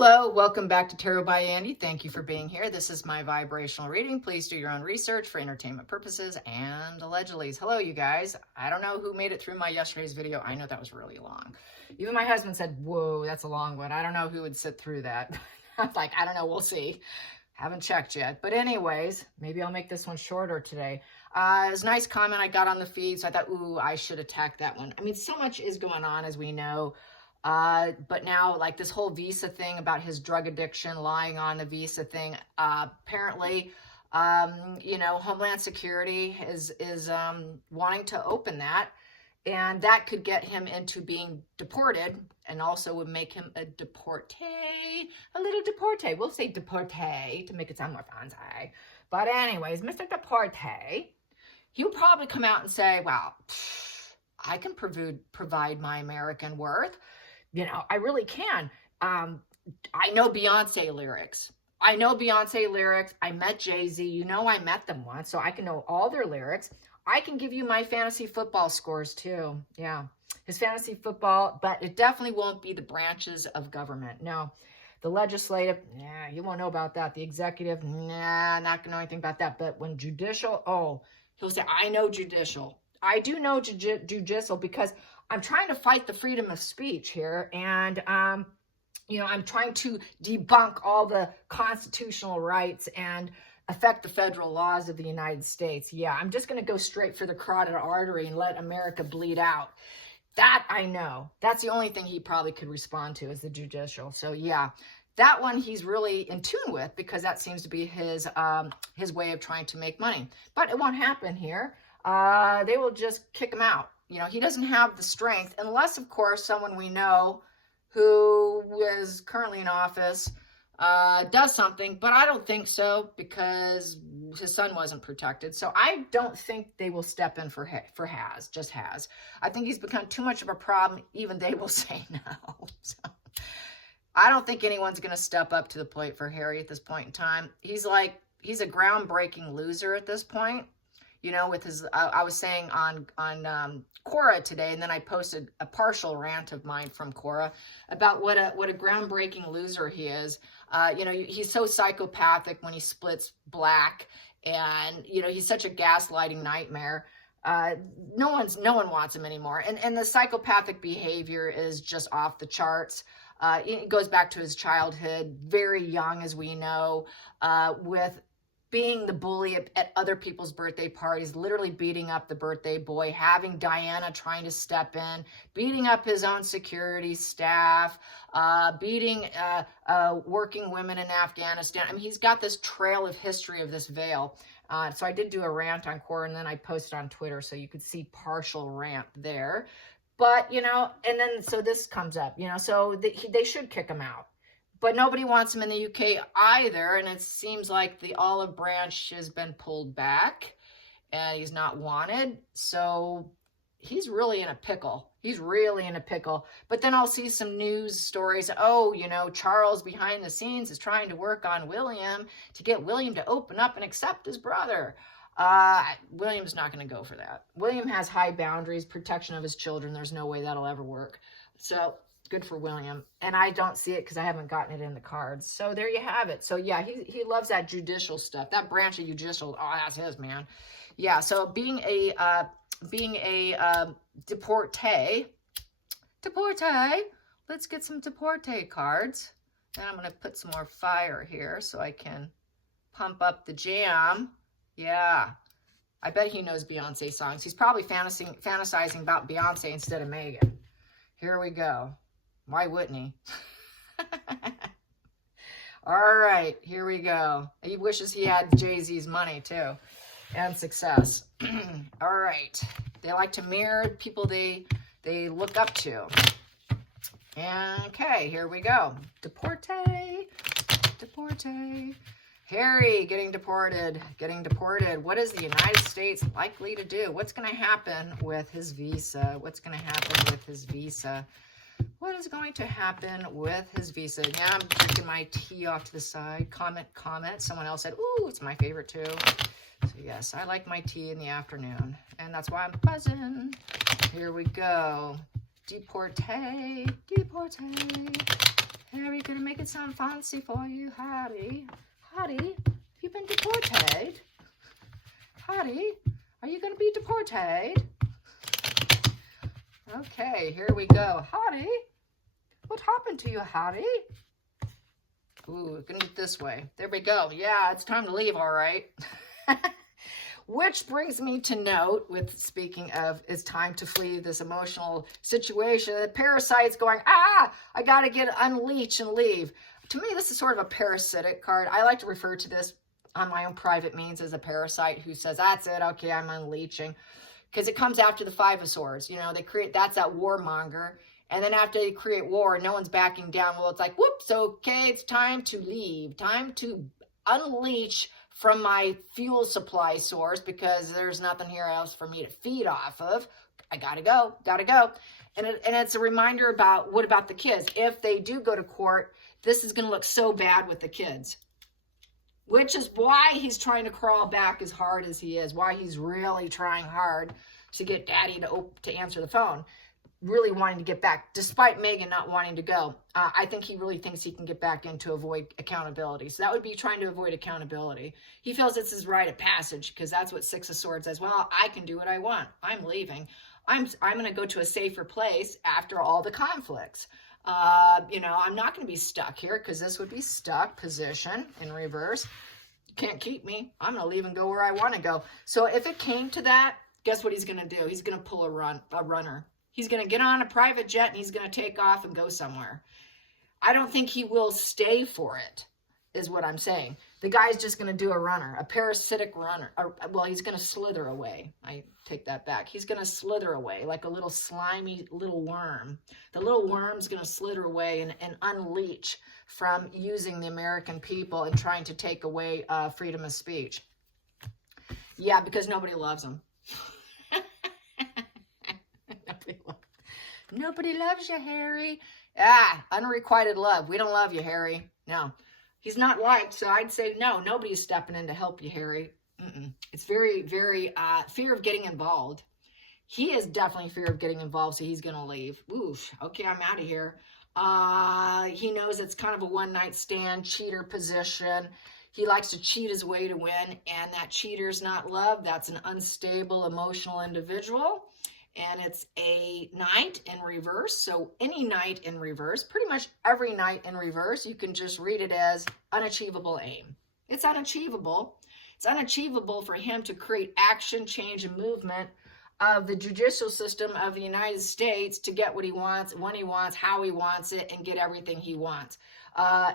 Hello, welcome back to Tarot by Andy. Thank you for being here. This is my vibrational reading. Please do your own research for entertainment purposes and allegedly. Hello, you guys. I don't know who made it through my yesterday's video. I know that was really long. Even my husband said, whoa, that's a long one. I don't know who would sit through that. I was like, I don't know. We'll see. Haven't checked yet. But anyways, maybe I'll make this one shorter today. It was a nice comment I got on the feed, so I thought, ooh, I should attack that one. I mean, so much is going on, as we know. But now, like this whole visa thing about his drug addiction, lying on the visa thing, apparently, you know, Homeland Security is wanting to open that, and that could get him into being deported, and also would make him a deportee, a little deportee. We'll say deportee to make it sound more fancy. But anyways, Mr. Deportee, he'll probably come out and say, well, I can provide my American worth. You know, I really can. I know Beyonce lyrics. I met Jay-Z. You know, I met them once, so I can know all their lyrics. I can give you my fantasy football scores too. Yeah, his fantasy football, but it definitely won't be the branches of government. No, the legislative, yeah, you won't know about that. The executive, nah, not gonna know anything about that. But when judicial, oh, he'll say, I know judicial. I do know judicial because I'm trying to fight the freedom of speech here. And, you know, I'm trying to debunk all the constitutional rights and affect the federal laws of the United States. Yeah, I'm just going to go straight for the carotid artery and let America bleed out. That I know. That's the only thing he probably could respond to is the judicial. So, yeah, that one he's really in tune with because that seems to be his way of trying to make money. But it won't happen here. They will just kick him out. You know, he doesn't have the strength unless, of course, someone we know who is currently in office does something. But I don't think so because his son wasn't protected. So I don't think they will step in for Has. I think he's become too much of a problem. Even they will say no. So I don't think anyone's going to step up to the plate for Harry at this point in time. He's a groundbreaking loser at this point. You know, with his, I was saying on Quora today, and then I posted a partial rant of mine from Quora about what a groundbreaking loser he is. You know, he's so psychopathic when he splits black, and you know he's such a gaslighting nightmare. No one wants him anymore, and the psychopathic behavior is just off the charts. It goes back to his childhood, very young, as we know, with being the bully at other people's birthday parties, literally beating up the birthday boy, having Diana trying to step in, beating up his own security staff, beating working women in Afghanistan. I mean, he's got this trail of history of this veil. So I did do a rant on Quora, and then I posted on Twitter, so you could see partial rant there. But, you know, and then so this comes up, you know, so they should kick him out. But nobody wants him in the UK either, and it seems like the olive branch has been pulled back, and he's not wanted. So he's really in a pickle. But then I'll see some news stories. Oh, you know, Charles behind the scenes is trying to work on William to get William to open up and accept his brother. William's not going to go for that. William has high boundaries, protection of his children. There's no way that'll ever work. So good for William. And I don't see it because I haven't gotten it in the cards. So there you have it. So yeah, he loves that judicial stuff. That branch of judicial, oh, that's his, man. Yeah, so being a deportee, let's get some deportee cards. And I'm going to put some more fire here so I can pump up the jam. Yeah, I bet he knows Beyonce songs. He's probably fantasizing about Beyonce instead of Megan. Here we go. Why wouldn't he? All right, here we go. He wishes he had Jay-Z's money too, and success. All right, they like to mirror people they look up to. And okay, here we go. Deportee. Harry getting deported. What is the United States likely to do? What's going to happen with his visa? What is going to happen with his visa? Yeah, I'm drinking my tea off to the side. Comment. Someone else said, ooh, it's my favorite too. So yes, I like my tea in the afternoon. And that's why I'm buzzing. Here we go. Deportee. Harry gonna make it get some fancy for you, Harry. Harry, have you been deported? Harry, are you going to be deported? Okay, here we go. Harry, what happened to you, Harry? Ooh, gonna get this way. There we go. Yeah, it's time to leave, all right. Which brings me to note, with speaking of, it's time to flee this emotional situation. The parasite's going, I gotta get unleash and leave. To me, this is sort of a parasitic card. I like to refer to this on my own private means as a parasite who says, that's it, okay, I'm unleashing. Because it comes after the Five of Swords. You know, they create, that's that warmonger. And then after they create war, no one's backing down. Well, it's like, whoops, okay, it's time to leave. Time to unleash from my fuel supply source because there's nothing here else for me to feed off of. I gotta go. And it's a reminder about, what about the kids? If they do go to court, this is gonna look so bad with the kids. Which is why he's trying to crawl back as hard as he is. Why he's really trying hard to get Daddy to answer the phone. Really wanting to get back, despite Megan not wanting to go. I think he really thinks he can get back in to avoid accountability. So that would be trying to avoid accountability. He feels it's his rite of passage because that's what Six of Swords says. Well, I can do what I want. I'm leaving. I'm going to go to a safer place after all the conflicts. You know, I'm not going to be stuck here because this would be stuck position in reverse. You can't keep me. I'm going to leave and go where I want to go. So if it came to that, guess what he's going to do? He's going to pull a runner. He's going to get on a private jet and he's going to take off and go somewhere. I don't think he will stay for it, is what I'm saying. The guy's just going to do a runner, a parasitic runner. Well, he's going to slither away. I take that back. He's going to slither away like a little slimy little worm. The little worm's going to slither away and unleash from using the American people and trying to take away freedom of speech. Yeah, because nobody loves him. Nobody loves you, Harry. Unrequited love. We don't love you, Harry. No. He's not liked, so I'd say no. Nobody's stepping in to help you, Harry. It's very, very fear of getting involved. He is definitely fear of getting involved, so he's going to leave. Oof. Okay, I'm out of here. He knows it's kind of a one-night stand, cheater position. He likes to cheat his way to win, and that cheater's not love. That's an unstable, emotional individual. And it's a knight in reverse. So any knight in reverse, pretty much every knight in reverse, you can just read it as unachievable aim. It's unachievable. It's unachievable for him to create action, change, and movement of the judicial system of the United States to get what he wants, when he wants, how he wants it, and get everything he wants.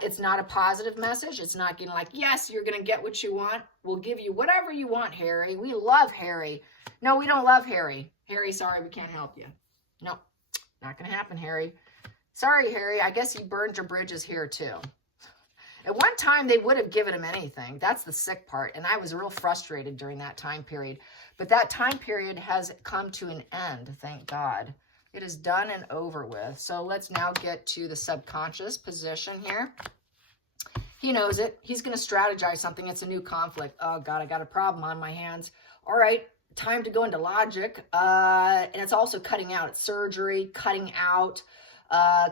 It's not a positive message. It's not getting like, yes, you're going to get what you want. We'll give you whatever you want, Harry. We love Harry. No, we don't love Harry. Harry, sorry, we can't help you. No, not going to happen, Harry. Sorry, Harry. I guess you burned your bridges here, too. At one time, they would have given him anything. That's the sick part. And I was real frustrated during that time period. But that time period has come to an end, thank God. It is done and over with. So let's now get to the subconscious position here. He knows it. He's going to strategize something. It's a new conflict. Oh, God, I got a problem on my hands. All right. Time to go into logic, and it's also cutting out. It's surgery, cutting out,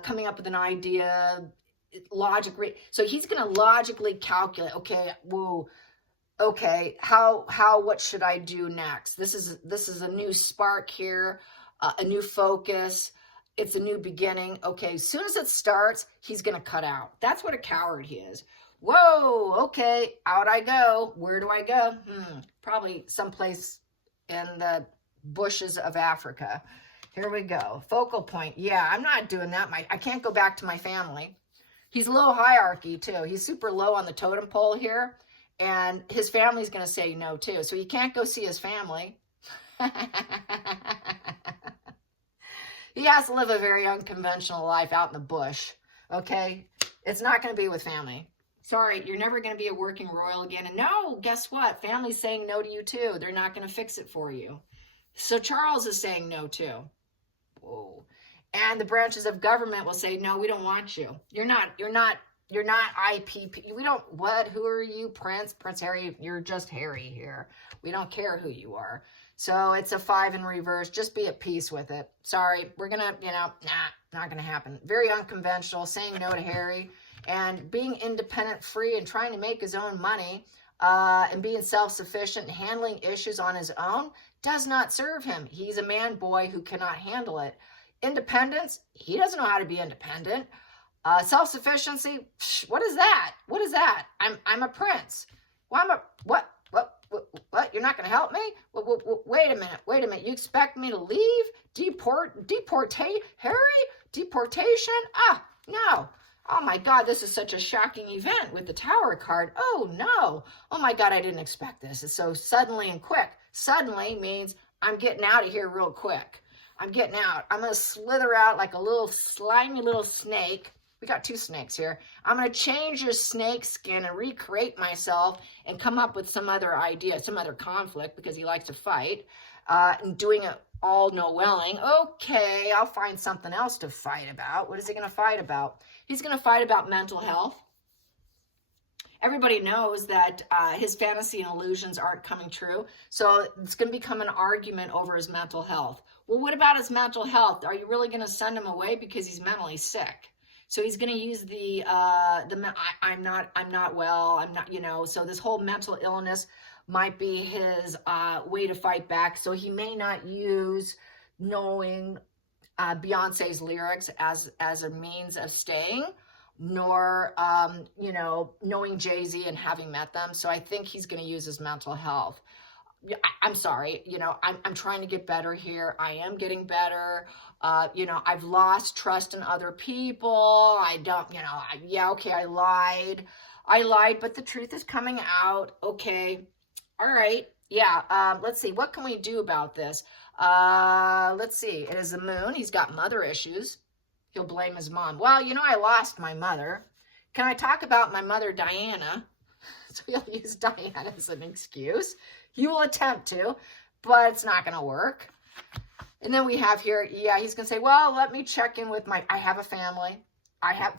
coming up with an idea, logic. So he's going to logically calculate. Okay, whoa, okay, what should I do next? This is a new spark here, a new focus. It's a new beginning. Okay, as soon as it starts, he's going to cut out. That's what a coward he is. Whoa, okay, out I go. Where do I go? Probably someplace in the bushes of Africa. Here we go. Focal point. Yeah, I'm not doing that. I can't go back to my family. He's low hierarchy too. He's super low on the totem pole here. And his family's going to say no too. So he can't go see his family. He has to live a very unconventional life out in the bush. Okay? It's not going to be with family. Sorry, you're never going to be a working royal again. And no, guess what? Family's saying no to you too. They're not going to fix it for you. So Charles is saying no too. Whoa. And the branches of government will say, no, we don't want you. You're not IPP. We don't, what? Who are you? Prince Harry? You're just Harry here. We don't care who you are. So it's a 5 in reverse. Just be at peace with it. Sorry, we're going to, not going to happen. Very unconventional, saying no to Harry. and being independent, free, and trying to make his own money, and being self-sufficient and handling issues on his own does not serve him. He's a man boy who cannot handle it. Independence, he doesn't know how to be independent. Self-sufficiency, what is that? What is that? I'm a prince. Well, what? You're not going to help me? Wait a minute. You expect me to leave? Harry? Deportation? No. Oh my God, this is such a shocking event with the Tower card. Oh no. Oh my God, I didn't expect this. It's so suddenly and quick. Suddenly means I'm getting out of here real quick. I'm getting out. I'm going to slither out like a little slimy little snake. We got 2 snakes here. I'm going to change your snake skin and recreate myself and come up with some other idea, some other conflict, because he likes to fight, and doing it all Noelling. Okay, I'll find something else to fight about. What is he going to fight about? He's going to fight about mental health. Everybody knows that his fantasy and illusions aren't coming true. So it's going to become an argument over his mental health. Well, what about his mental health? Are you really going to send him away because he's mentally sick? So he's going to use I'm not well, so this whole mental illness might be his way to fight back. So he may not use knowing Beyonce's lyrics as a means of staying, nor, knowing Jay-Z and having met them. So I think he's going to use his mental health. I'm sorry, I'm trying to get better here. I am getting better. I've lost trust in other people. I don't, okay, I lied, but the truth is coming out. Okay. All right. Yeah. Let's see. What can we do about this? Let's see. It is the moon. He's got mother issues. He'll blame his mom. Well, I lost my mother. Can I talk about my mother, Diana? So he'll use Diana as an excuse. He will attempt to, but it's not going to work. And then we have here, he's going to say, well, let me check in with I have a family.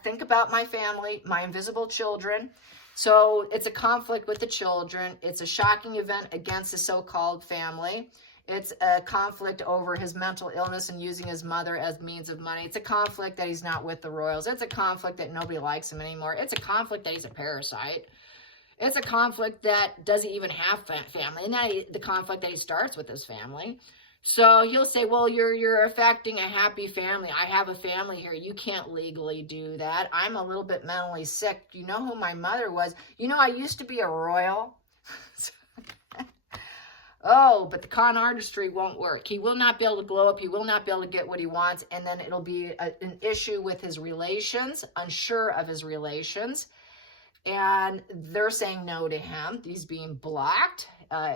Think about my family, my invisible children. So it's a conflict with the children. It's a shocking event against the so-called family. It's a conflict over his mental illness and using his mother as means of money. It's a conflict that he's not with the royals. It's a conflict that nobody likes him anymore. It's a conflict that he's a parasite. It's a conflict that doesn't even have family, and the conflict that he starts with his family. So he'll say, well, you're affecting a happy family. I have a family here. You can't legally do that. I'm a little bit mentally sick. You know who my mother was? I used to be a royal. Oh, but the con artistry won't work. He will not be able to glow up. He will not be able to get what he wants. And then it'll be an issue with his relations, unsure of his relations. And they're saying no to him. He's being blocked.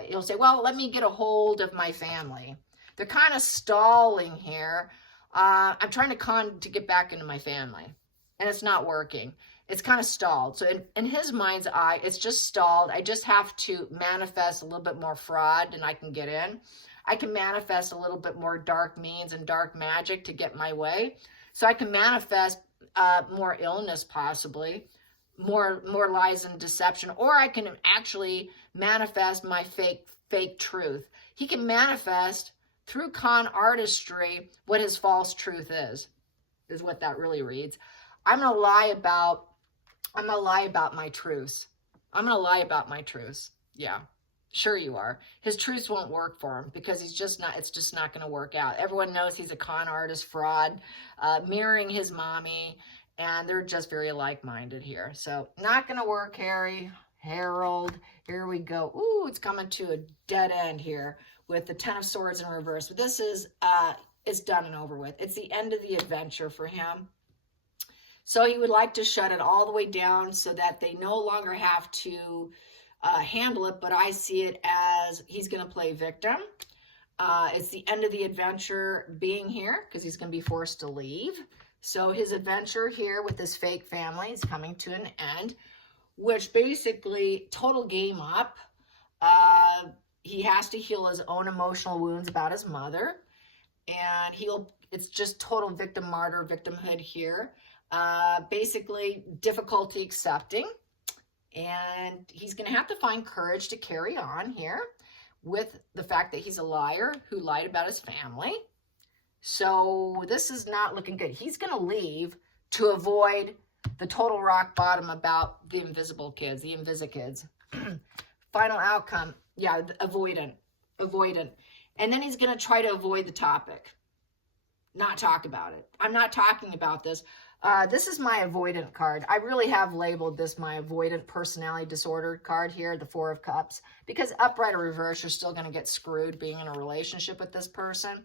He'll say, well, let me get a hold of my family. They're kind of stalling here. I'm trying to get back into my family. And it's not working. It's kind of stalled. So in his mind's eye, it's just stalled. I just have to manifest a little bit more fraud and I can get in. I can manifest a little bit more dark means and dark magic to get my way. So I can manifest more illness possibly. More lies and deception, or I can actually manifest my fake truth. He can manifest through con artistry what his false truth is what that really reads. I'm going to lie about my truths. I'm going to lie about my truths. Yeah, sure you are. His truths won't work for him because it's just not going to work out. Everyone knows he's a con artist, fraud, mirroring his mommy. And they're just very like-minded here. So not going to work, Harold. Here we go. Ooh, it's coming to a dead end here with the 10 of Swords in reverse. But this is done and over with. It's the end of the adventure for him. So he would like to shut it all the way down so that they no longer have to handle it. But I see it as he's going to play victim. It's the end of the adventure being here because he's going to be forced to leave. So his adventure here with this fake family is coming to an end, which basically total game up. He has to heal his own emotional wounds about his mother. And it's just total victimhood here. Basically difficulty accepting. And he's going to have to find courage to carry on here with the fact that he's a liar who lied about his family. So this is not looking good. He's going to leave to avoid the total rock bottom about the invisible kids, the invisi kids. Final outcome, yeah, avoidant. And then he's going to try to avoid the topic, not talk about it. I'm not talking about this. This is my avoidant card. I really have labeled this my avoidant personality disorder card here, the Four of Cups, because upright or reverse, you're still going to get screwed being in a relationship with this person.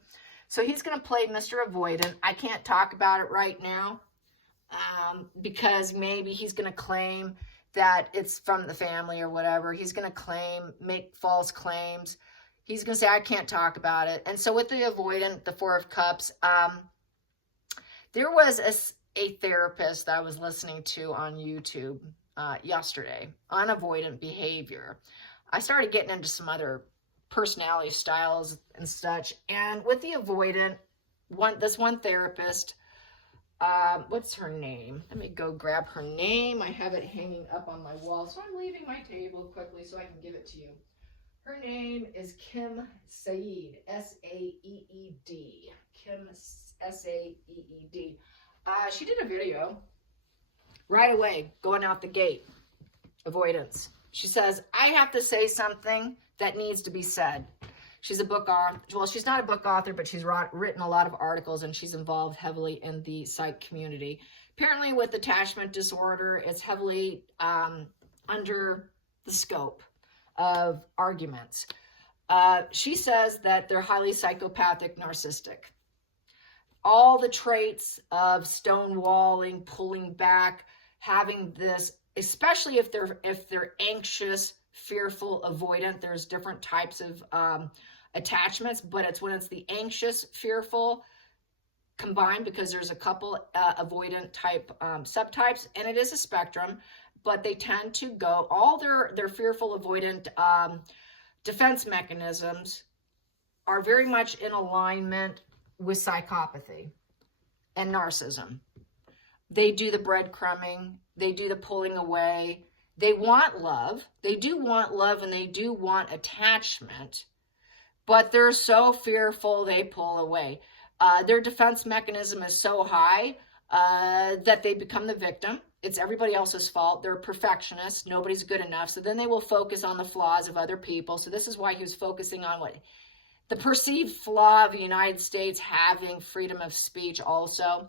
So he's going to play Mr. Avoidant. I can't talk about it right now because maybe he's going to claim that it's from the family or whatever. He's going to make false claims. He's going to say, I can't talk about it. And so with the avoidant, the Four of Cups, there was a therapist that I was listening to on YouTube yesterday on avoidant behavior. I started getting into some other personality styles and such. And with the avoidant, this one therapist, what's her name? Let me go grab her name. I have it hanging up on my wall. So I'm leaving my table quickly so I can give it to you. Her name is Kim Saeed, S-A-E-E-D. Kim, S-A-E-E-D. She did a video right away, going out the gate, avoidance. She says, I have to say something that needs to be said. She's a book author. Well, she's not a book author, but she's written a lot of articles, and she's involved heavily in the psych community. Apparently with attachment disorder, it's heavily under the scope of arguments. She says that they're highly psychopathic, narcissistic. All the traits of stonewalling, pulling back, having this, especially if they're anxious, fearful, avoidant. There's different types of attachments, but it's when it's the anxious, fearful combined, because there's a couple avoidant type subtypes, and it is a spectrum, but they tend to go, all their fearful, avoidant defense mechanisms are very much in alignment with psychopathy and narcissism. They do the breadcrumbing, they do the pulling away, they want love, they do want love, and they do want attachment, but they're so fearful they pull away. Their defense mechanism is so high that they become the victim. It's everybody else's fault. They're perfectionists. Nobody's good enough. So then they will focus on the flaws of other people. So this is why he was focusing on the perceived flaw of the United States having freedom of speech also.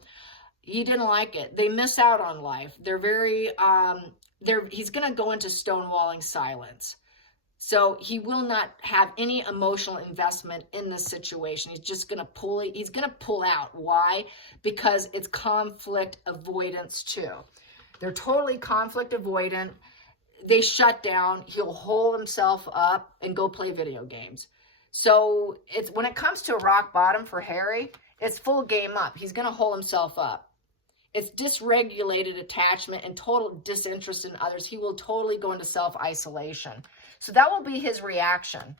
He didn't like it. They miss out on life. They're very, he's going to go into stonewalling silence. So he will not have any emotional investment in this situation. He's just going to pull out. Why? Because it's conflict avoidance too. They're totally conflict avoidant. They shut down. He'll hold himself up and go play video games. So it's when it comes to rock bottom for Harry, it's full game up. He's going to hold himself up. It's dysregulated attachment and total disinterest in others. He will totally go into self-isolation. So that will be his reaction.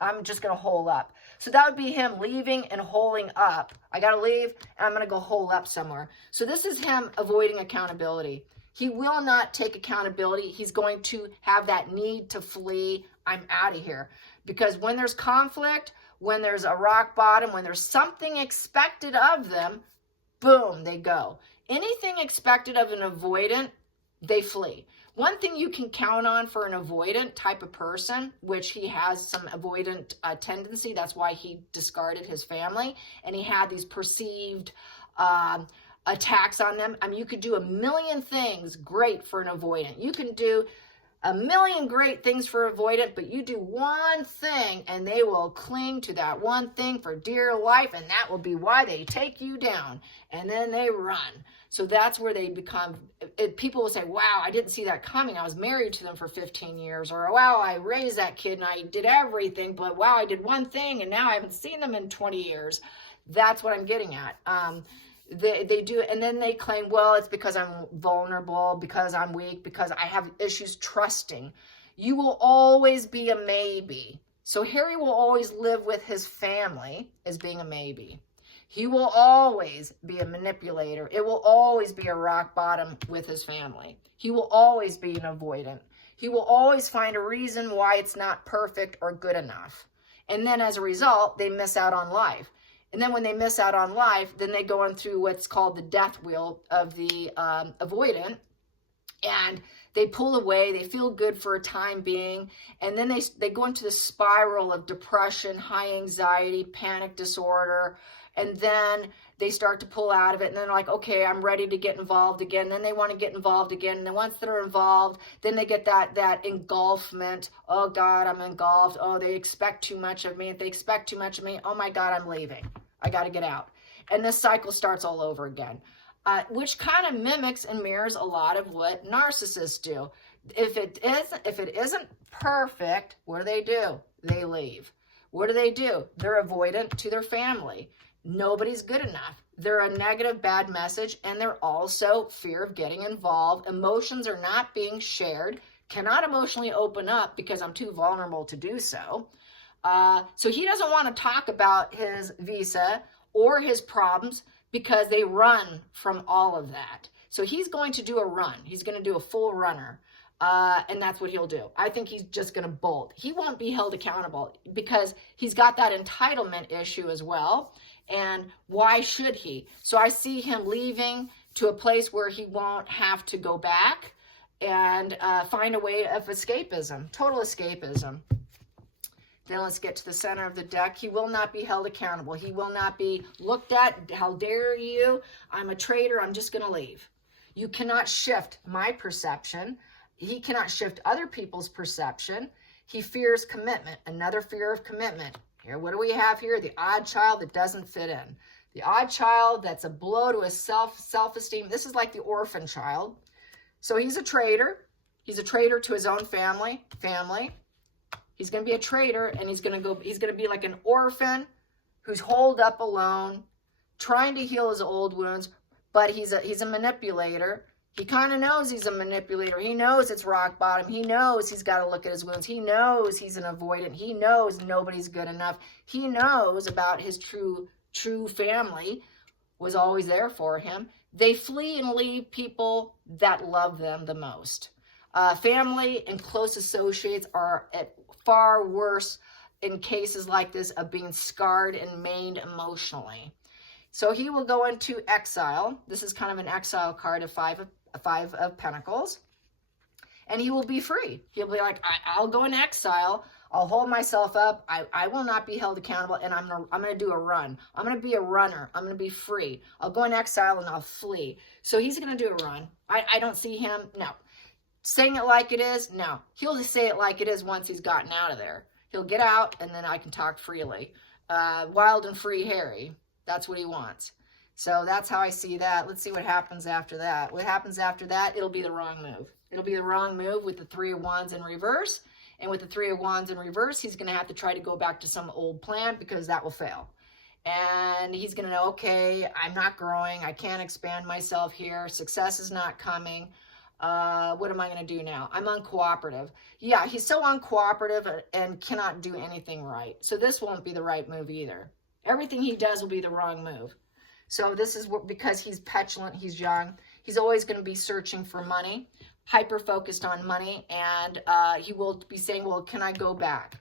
I'm just going to hole up. So that would be him leaving and holding up. I got to leave and I'm going to go hole up somewhere. So this is him avoiding accountability. He will not take accountability. He's going to have that need to flee. I'm out of here. Because when there's conflict, when there's a rock bottom, when there's something expected of them, boom, they go. Anything expected of an avoidant, they flee. One thing you can count on for an avoidant type of person, which he has some avoidant tendency, that's why he discarded his family, and he had these perceived attacks on them. I mean, you could do a million things great for an avoidant. You can do a million great things for avoidant, but you do one thing and they will cling to that one thing for dear life, and that will be why they take you down, and then they run. So that's where they become, people will say, wow, I didn't see that coming. I was married to them for 15 years. Or, wow, I raised that kid and I did everything, but wow, I did one thing and now I haven't seen them in 20 years. That's what I'm getting at. They do, and then they claim, well, it's because I'm vulnerable, because I'm weak, because I have issues trusting. You will always be a maybe. So Harry will always live with his family as being a maybe. He will always be a manipulator. It will always be a rock bottom with his family. He will always be an avoidant. He will always find a reason why it's not perfect or good enough. And then as a result, they miss out on life. And then when they miss out on life, then they go on through what's called the death wheel of the avoidant. And they pull away, they feel good for a time being, and then they go into the spiral of depression, high anxiety, panic disorder, and then they start to pull out of it, and then they're like, okay, I'm ready to get involved again. And then they want to get involved again, and then once they're involved, then they get that engulfment. Oh God, I'm engulfed. Oh, they expect too much of me. If they expect too much of me, oh my God, I'm leaving. I got to get out. And this cycle starts all over again. Which kind of mimics and mirrors a lot of what narcissists do. If it isn't perfect, what do? They leave. What do? They're avoidant to their family. Nobody's good enough. They're a negative, bad message, and they're also fear of getting involved. Emotions are not being shared. Cannot emotionally open up because I'm too vulnerable to do so. So he doesn't want to talk about his visa or his problems, because they run from all of that. So he's going to do a run. He's going to do a full runner. And that's what he'll do. I think he's just going to bolt. He won't be held accountable because he's got that entitlement issue as well. And why should he? So I see him leaving to a place where he won't have to go back and find a way of escapism, total escapism. Then let's get to the center of the deck. He will not be held accountable. He will not be looked at. How dare you? I'm a traitor. I'm just going to leave. You cannot shift my perception. He cannot shift other people's perception. He fears commitment. Another fear of commitment. Here, what do we have here? The odd child that doesn't fit in. The odd child that's a blow to his self-esteem. This is like the orphan child. So he's a traitor. He's a traitor to his own family. He's going to be a traitor, and he's going to be like an orphan who's holed up alone, trying to heal his old wounds, but he's a manipulator. He kind of knows he's a manipulator. He knows it's rock bottom. He knows he's got to look at his wounds. He knows he's an avoidant. He knows nobody's good enough. He knows about his true family was always there for him. They flee and leave people that love them the most. Family and close associates are at far worse in cases like this of being scarred and maimed emotionally. So he will go into exile. This is kind of an exile card of five of Pentacles. And he will be free. He'll be like, I'll go into exile. I'll hold myself up. I will not be held accountable, and I'm gonna do a run. I'm gonna be a runner. I'm gonna be free. I'll go in exile and I'll flee. So he's gonna do a run. I don't see him. No. Saying it like it is? No. He'll just say it like it is once he's gotten out of there. He'll get out, and then I can talk freely. Wild and free Harry. That's what he wants. So that's how I see that. Let's see what happens after that. What happens after that? It'll be the wrong move. It'll be the wrong move with the Three of Wands in reverse. And with the Three of Wands in reverse, he's going to have to try to go back to some old plan because that will fail. And he's going to know, okay, I'm not growing. I can't expand myself here. Success is not coming. What am I going to do now? I'm uncooperative. Yeah, he's so uncooperative and cannot do anything right. So this won't be the right move either. Everything he does will be the wrong move. So this is what, because he's petulant, he's young, he's always going to be searching for money, hyper-focused on money, and he will be saying, well, can I go back?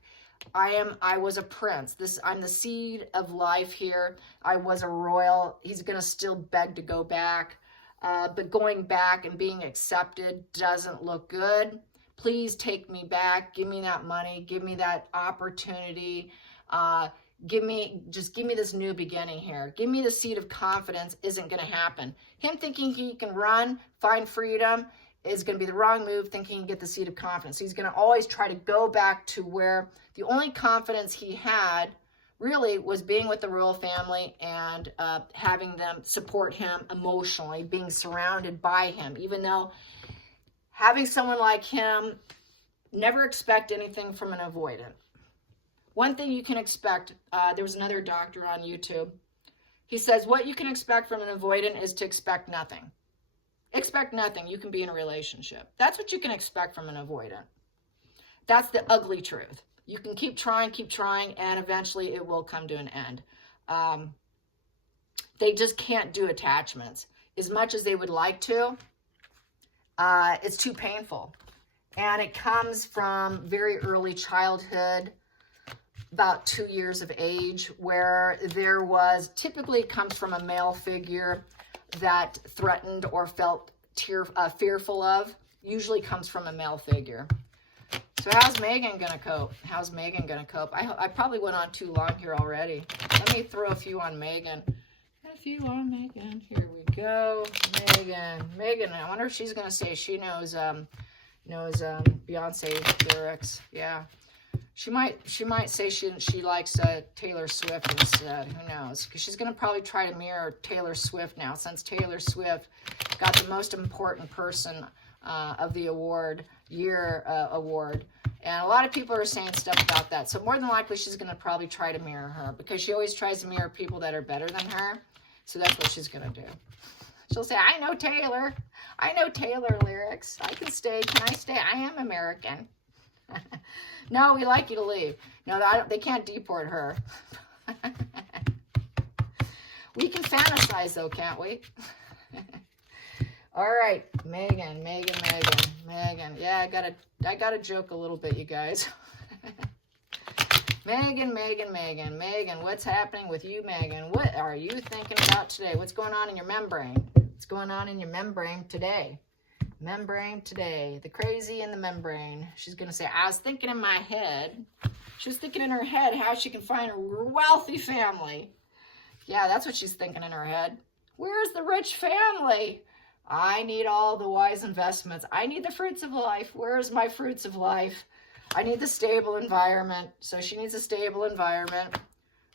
I was a prince. I'm the seed of life here. I was a royal. He's going to still beg to go back. But going back and being accepted doesn't look good. Please take me back. Give me that money. Give me that opportunity. Give me this new beginning here. Give me the seed of confidence isn't going to happen. Him thinking he can run, find freedom is going to be the wrong move, thinking he can get the seed of confidence. So he's going to always try to go back to where the only confidence he had really was being with the royal family and having them support him emotionally, being surrounded by him. Even though having someone like him, never expect anything from an avoidant. One thing you can expect, there was another doctor on YouTube. He says, what you can expect from an avoidant is to expect nothing. Expect nothing. You can be in a relationship. That's what you can expect from an avoidant. That's the ugly truth. You can keep trying, and eventually it will come to an end. They just can't do attachments. As much as they would like to, it's too painful. And it comes from very early childhood, about 2 years of age, where there was, typically comes from a male figure that threatened or felt fearful of, usually comes from a male figure. So how's Megan going to cope? How's Megan going to cope? I probably went on too long here already. Let me throw a few on Megan. A few on Megan. Here we go. Megan, I wonder if she's going to say she knows Beyonce lyrics. Yeah. She might say she likes Taylor Swift instead. Who knows? Because she's going to probably try to mirror Taylor Swift now, since Taylor Swift got the most important person of the award. And a lot of people are saying stuff about that. So more than likely, she's going to probably try to mirror her, because she always tries to mirror people that are better than her. So that's what she's going to do. She'll say, I know Taylor. I know Taylor lyrics. I can stay. Can I stay? I am American. No, we like you to leave. No, they can't deport her. We can fantasize, though, can't we? All right, Megan. Yeah, I gotta joke a little bit, you guys. Megan, what's happening with you, Megan? What are you thinking about today? What's going on in your membrane? What's going on in your membrane today? The crazy in the membrane. She's going to say, I was thinking in my head. She was thinking in her head how she can find a wealthy family. Yeah, that's what she's thinking in her head. Where's the rich family? I need all the wise investments. I need the fruits of life. Where's my fruits of life? I need the stable environment. So she needs a stable environment.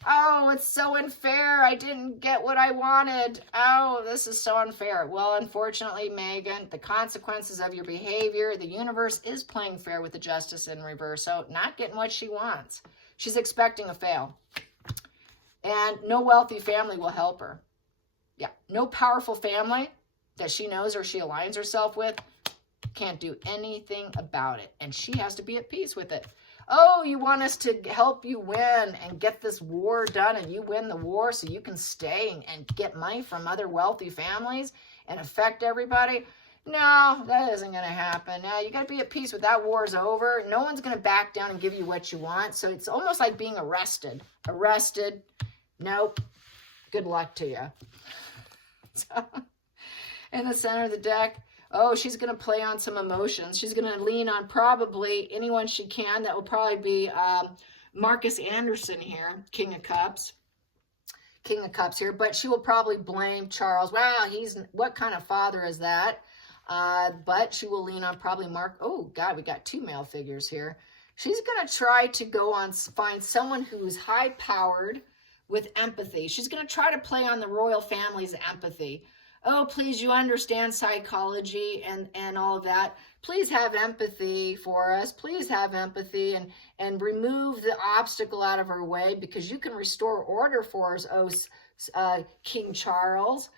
Oh, it's so unfair. I didn't get what I wanted. Oh, this is so unfair. Well, unfortunately, Megan, the consequences of your behavior, the universe is playing fair with the justice in reverse. So not getting what she wants. She's expecting a fail. And no wealthy family will help her. Yeah, no powerful family that she knows or she aligns herself with can't do anything about it. And she has to be at peace with it. Oh, you want us to help you win and get this war done, and you win the war so you can stay and get money from other wealthy families and affect everybody? No, that isn't going to happen. Now, you got to be at peace with that. War's over. No one's going to back down and give you what you want. So it's almost like being arrested. Nope. Good luck to you. So, in the center of the deck, oh, she's going to play on some emotions. She's going to lean on probably anyone she can. That will probably be Marcus Anderson here, King of Cups here. But she will probably blame Charles. Wow, what kind of father is that? But she will lean on probably Mark. Oh, God, we got two male figures here. She's going to try to go on, find someone who's high-powered with empathy. She's going to try to play on the royal family's empathy. Oh, please, you understand psychology and all of that. Please have empathy for us. Please have empathy and remove the obstacle out of our way, because you can restore order for us, King Charles.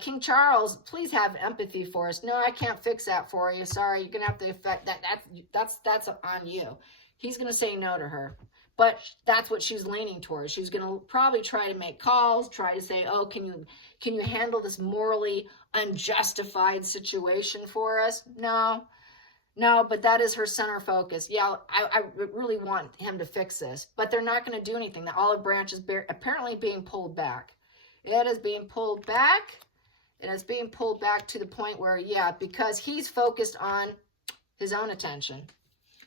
King Charles, please have empathy for us. No, I can't fix that for you. Sorry, you're going to have to affect that. That's on you. He's going to say no to her. But that's what she's leaning towards. She's going to probably try to make calls, try to say, oh, can you handle this morally unjustified situation for us? No, but that is her center focus. Yeah, I really want him to fix this, but they're not going to do anything. The olive branch is apparently being pulled back. It is being pulled back. It is being pulled back to the point where, yeah, because he's focused on his own attention.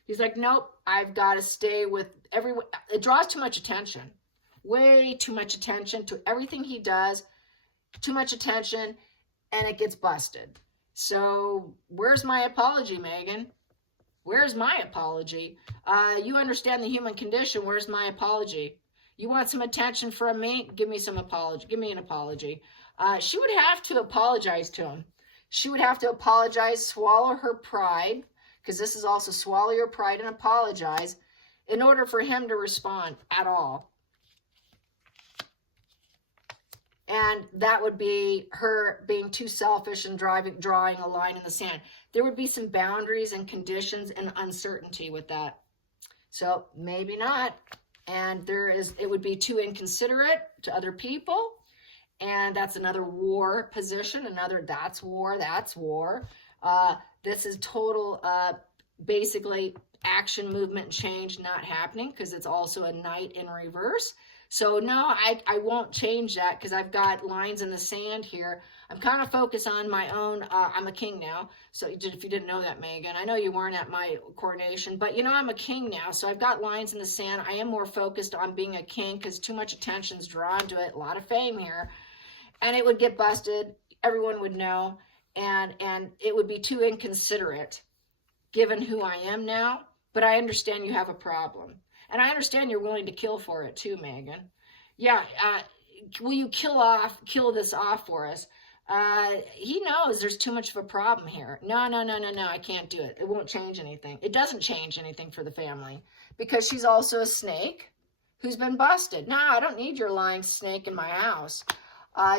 He's like, nope, I've got to stay with everyone. It draws too much attention, way too much attention to everything he does, too much attention, and it gets busted. So where's my apology, Megan? Where's my apology? You understand the human condition. Where's my apology? You want some attention from me? Give me some apology. Give me an apology. She would have to apologize to him. She would have to apologize, swallow her pride, because this is also swallow your pride and apologize, in order for him to respond at all. And that would be her being too selfish and drawing a line in the sand. There would be some boundaries and conditions and uncertainty with that. So maybe not. And it would be too inconsiderate to other people. And that's another war position. That's war. This is total basically action, movement, and change not happening because it's also a knight in reverse. So no, I won't change that because I've got lines in the sand here. I'm kind of focused on my own. I'm a king now. So if you didn't know that, Megan, I know you weren't at my coronation, but you know, I'm a king now. So I've got lines in the sand. I am more focused on being a king because too much attention's drawn to it. A lot of fame here. And it would get busted. Everyone would know. And it would be too inconsiderate given who I am now. But I understand you have a problem. And I understand you're willing to kill for it too, Megan. Yeah, will you kill this off for us? He knows there's too much of a problem here. No, I can't do it. It won't change anything. It doesn't change anything for the family because she's also a snake who's been busted. No, I don't need your lying snake in my house.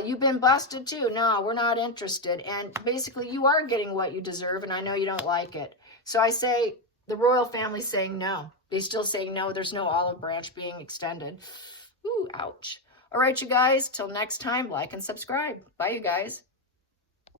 You've been busted too. No, we're not interested. And basically you are getting what you deserve, and I know you don't like it. So I say the royal family's saying no. They still say no, there's no olive branch being extended. Ooh, ouch. All right, you guys, till next time, like and subscribe. Bye, you guys.